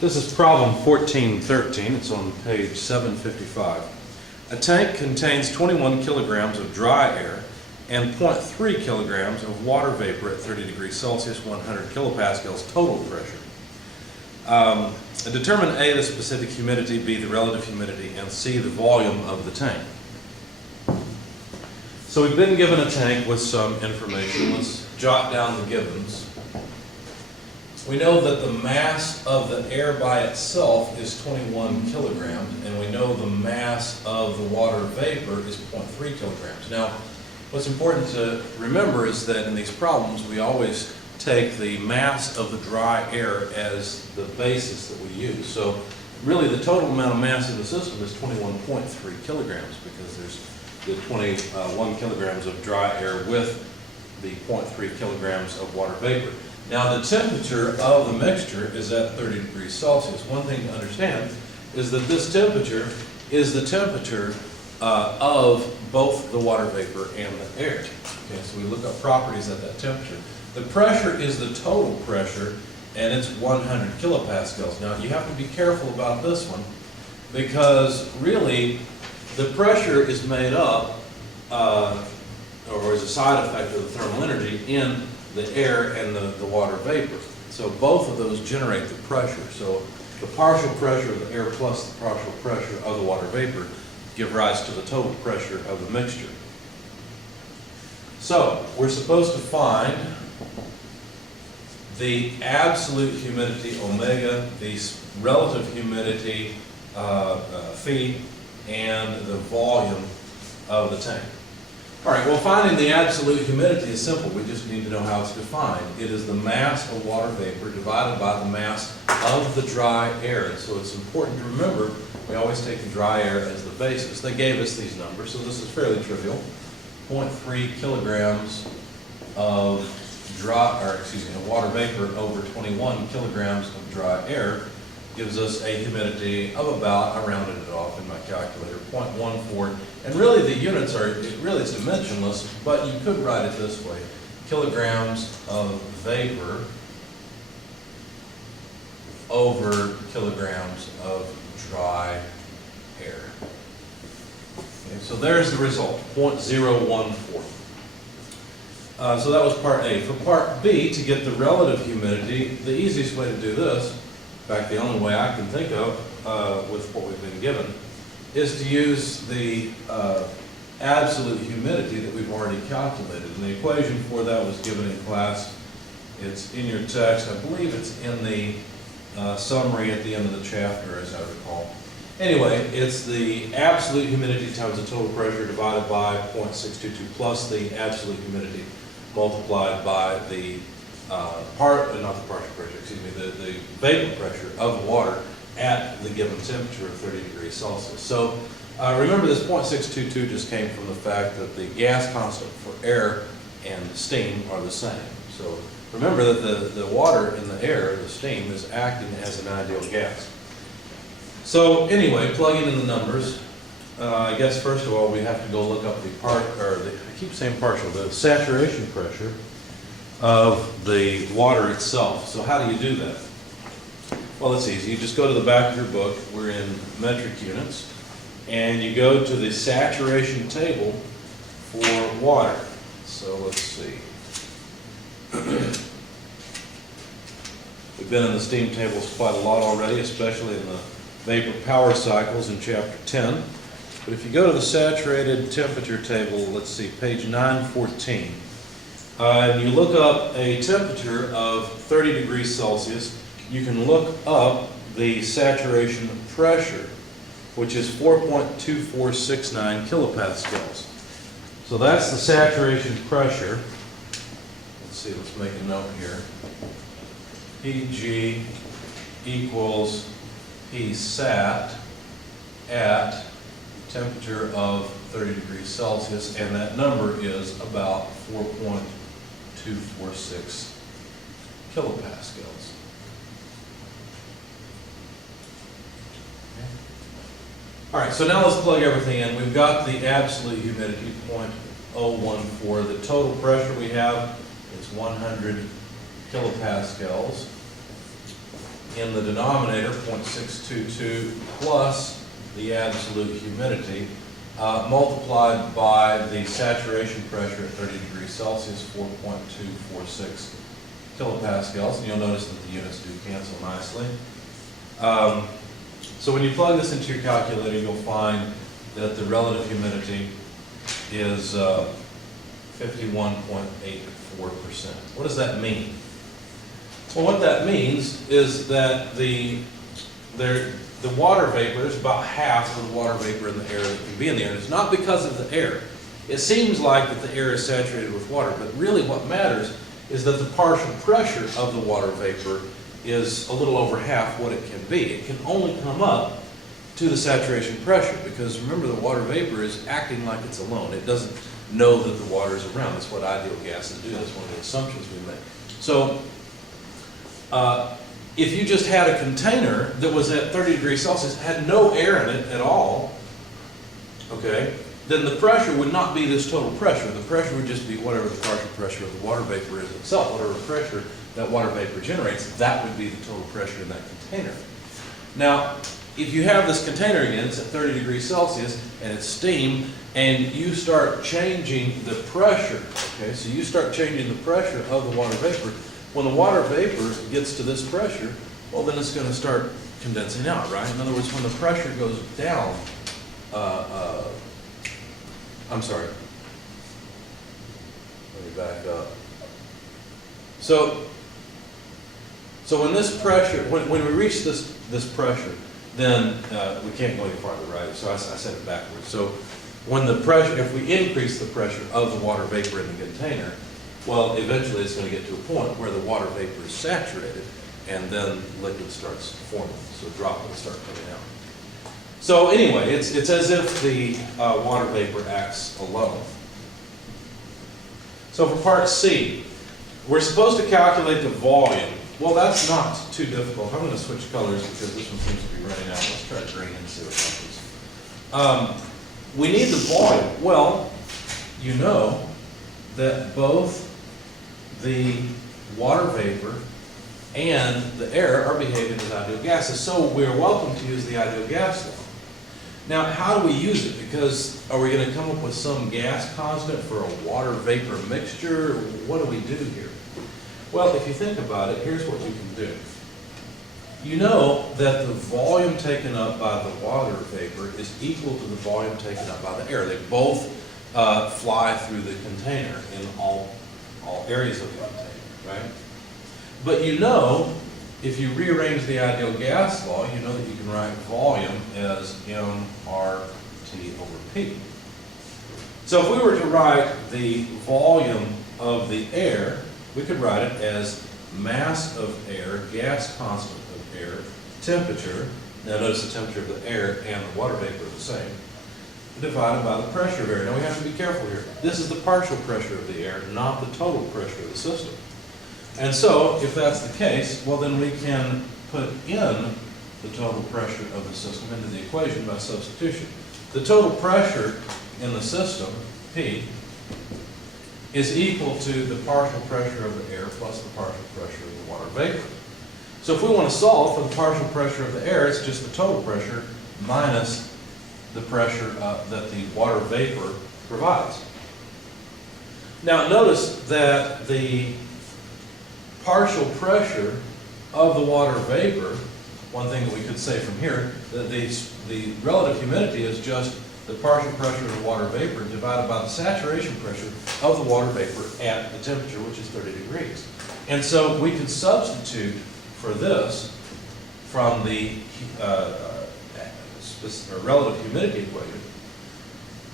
This is problem 1413. It's on page 755. A tank contains 21 kilograms of dry air and 0.3 kilograms of water vapor at 30 degrees Celsius, 100 kilopascals total pressure. Determine A, the specific humidity, B, the relative humidity, and C, the volume of the tank. So we've been given a tank with some information. Let's jot down the givens. We know that the mass of the air by itself is 21 kilograms, and we know the mass of the water vapor is 0.3 kilograms. Now, what's important to remember is that in these problems, we always take the mass of the dry air as the basis that we use. So really the total amount of mass in the system is 21.3 kilograms because there's the 21 kilograms of dry air with the 0.3 kilograms of water vapor. Now the temperature of the mixture is at 30 degrees Celsius. One thing to understand is that this temperature is the temperature of both the water vapor and the air. Okay, so we look up properties at that temperature. The pressure is the total pressure, and it's 100 kilopascals. Now you have to be careful about this one because really the pressure is made up or is a side effect of the thermal energy in the air and the water vapor. So both of those generate the pressure. So the partial pressure of the air plus the partial pressure of the water vapor give rise to the total pressure of the mixture. So we're supposed to find the absolute humidity omega, the relative humidity phi, and the volume of the tank. All right, well, finding the absolute humidity is simple. We just need to know how it's defined. It is the mass of water vapor divided by the mass of the dry air. And so it's important to remember we always take the dry air as the basis. They gave us these numbers, so this is fairly trivial. 0.3 kilograms of water vapor over 21 kilograms of dry air gives us a humidity of about, I rounded it off in my calculator, 0.14. And really the units are, it's dimensionless, but you could write it this way. Kilograms of vapor over kilograms of dry air. Okay, so there's the result, 0.014. So that was part A. For part B, to get the relative humidity, the easiest way to do this, in fact the only way I can think of with what we've been given, is to use the absolute humidity that we've already calculated. And the equation for that was given in class. It's in your text. I believe it's in the summary at the end of the chapter, as I recall. Anyway, it's the absolute humidity times the total pressure divided by 0.622 plus the absolute humidity multiplied by the the vapor pressure of the water at the given temperature of 30 degrees Celsius. So remember this 0.622 just came from the fact that the gas constant for air and steam are the same. So remember that the water in the air, the steam, is acting as an ideal gas. So anyway, plugging in the numbers, I guess first of all we have to go look up the saturation pressure of the water itself. So how do you do that? Well, it's easy. You just go to the back of your book. We're in metric units. And you go to the saturation table for water. So let's see. We've been in the steam tables quite a lot already, especially in the vapor power cycles in chapter 10. But if you go to the saturated temperature table, let's see, page 914, and you look up a temperature of 30 degrees Celsius, you can look up the saturation pressure, which is 4.2469 kilopascals. So that's the saturation pressure. Let's see, let's make a note here. Pg equals Psat at temperature of 30 degrees Celsius, and that number is about 4.246 kilopascals. Okay. All right, so now let's plug everything in. We've got the absolute humidity, 0.014. The total pressure we have is 100 kilopascals. in the denominator, 0.622, plus the absolute humidity, multiplied by the saturation pressure at 30 degrees Celsius, 4.246 kilopascals, and you'll notice that the units do cancel nicely. So when you plug this into your calculator, you'll find that the relative humidity is 51.84%. What does that mean? Well, what that means is that the water vapor is about half of the water vapor in the air that can be in the air. And it's not because of the air. It seems like that the air is saturated with water, but really what matters is that the partial pressure of the water vapor is a little over half what it can be. It can only come up to the saturation pressure because remember the water vapor is acting like it's alone. It doesn't know that the water is around. That's what ideal gases do. That's one of the assumptions we make. So if you just had a container that was at 30 degrees Celsius, had no air in it at all, okay, then the pressure would not be this total pressure. The pressure would just be whatever the partial pressure of the water vapor is itself, whatever pressure that water vapor generates, that would be the total pressure in that container. Now, if you have this container again, it's at 30 degrees Celsius, and it's steam, and you start changing the pressure, okay, so you start changing the pressure of the water vapor. When the water vapor gets to this pressure, well, then it's going to start condensing out, right? In other words, when the pressure goes down, I'm sorry, let me back up. So when this pressure, when we reach this pressure, then we can't go any farther, right? So I said it backwards. So when the pressure, if we increase the pressure of the water vapor in the container, well, eventually it's going to get to a point where the water vapor is saturated, and then liquid starts forming. So droplets start coming out. So anyway, it's as if the water vapor acts alone. So for part C, we're supposed to calculate the volume. Well, that's not too difficult. I'm going to switch colors because this one seems to be running out. Let's try green and see what happens. We need the volume. Well, you know that both the water vapor and the air are behaving as ideal gases. So we're welcome to use the ideal gas law. Now, how do we use it? Because are we going to come up with some gas constant for a water vapor mixture? What do we do here? Well, if you think about it, here's what you can do. You know that the volume taken up by the water vapor is equal to the volume taken up by the air. They both fly through the container in all areas of the container, right? But you know, if you rearrange the ideal gas law, you know that you can write volume as mRT over P. So if we were to write the volume of the air, we could write it as mass of air, gas constant of air, temperature. Now notice the temperature of the air and the water vapor are the same, divided by the pressure of air. Now we have to be careful here. This is the partial pressure of the air, not the total pressure of the system. And so, if that's the case, well then we can put in the total pressure of the system into the equation by substitution. The total pressure in the system, P, is equal to the partial pressure of the air plus the partial pressure of the water vapor. So if we want to solve for the partial pressure of the air, it's just the total pressure minus the pressure that the water vapor provides. Now notice that the partial pressure of the water vapor, one thing that we could say from here, that the relative humidity is just the partial pressure of the water vapor divided by the saturation pressure of the water vapor at the temperature, which is 30 degrees. And so we can substitute for this from the relative humidity equation.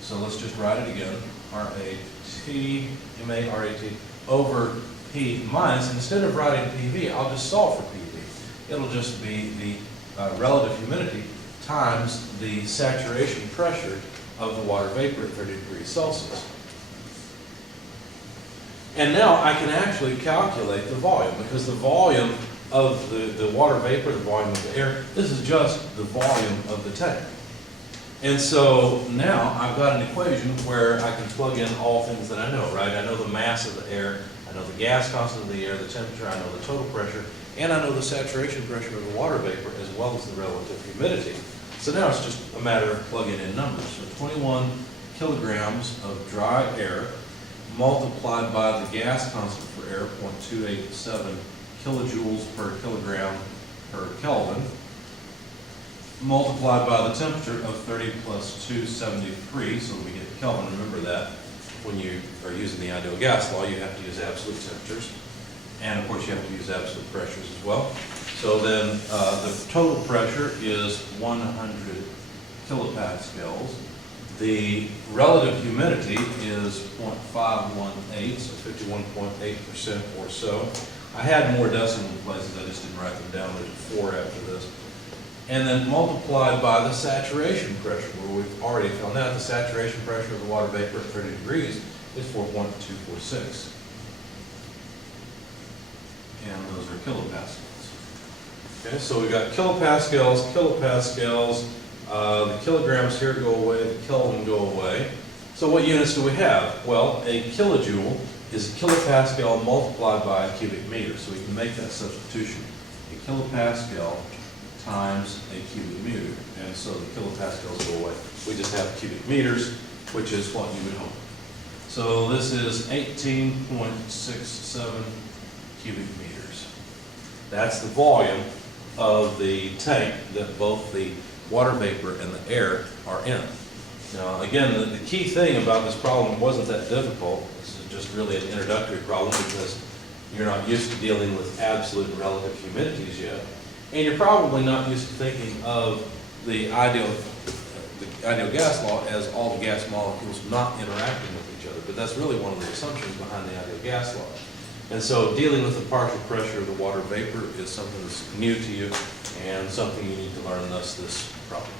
So let's just write it again, R-A-T, M-A-R-A-T, over P minus, instead of writing PV, I'll just solve for PV. It'll just be the relative humidity times the saturation pressure of the water vapor at 30 degrees Celsius. And now I can actually calculate the volume, because the volume of the water vapor, the volume of the air, this is just the volume of the tank. And so now I've got an equation where I can plug in all things that I know, right? I know the mass of the air, I know the gas constant of the air, the temperature, I know the total pressure, and I know the saturation pressure of the water vapor as well as the relative humidity. So now it's just a matter of plugging in numbers. So 21 kilograms of dry air multiplied by the gas constant for air, 0.287 kilojoules per kilogram per Kelvin, multiplied by the temperature of 30 plus 273, so we get Kelvin. Remember that when you are using the ideal gas law, you have to use absolute temperatures. And of course, you have to use absolute pressures as well. So then the total pressure is 100 kilopascals. The relative humidity is 0.518, so 51.8% or so. I had more decimal places, I just didn't write them down. There's a 4 after this. And then multiplied by the saturation pressure, where we've already found out the saturation pressure of the water vapor at 30 degrees is 4.246. And those are kilopascals. Okay, so we've got kilopascals, kilopascals, the kilograms here go away, the Kelvin go away. So what units do we have? Well, a kilojoule is a kilopascal multiplied by a cubic meter, so we can make that substitution. A kilopascal times a cubic meter, and so the kilopascals go away. We just have cubic meters, which is what you would hope. So this is 18.67 cubic meters. That's the volume of the tank that both the water vapor and the air are in. Now, again, the key thing about this problem wasn't that difficult. This is just really an introductory problem because you're not used to dealing with absolute and relative humidities yet. And you're probably not used to thinking of the ideal gas law as all the gas molecules not interacting with each other. But that's really one of the assumptions behind the ideal gas law. And so dealing with the partial pressure of the water vapor is something that's new to you and something you need to learn, thus this problem.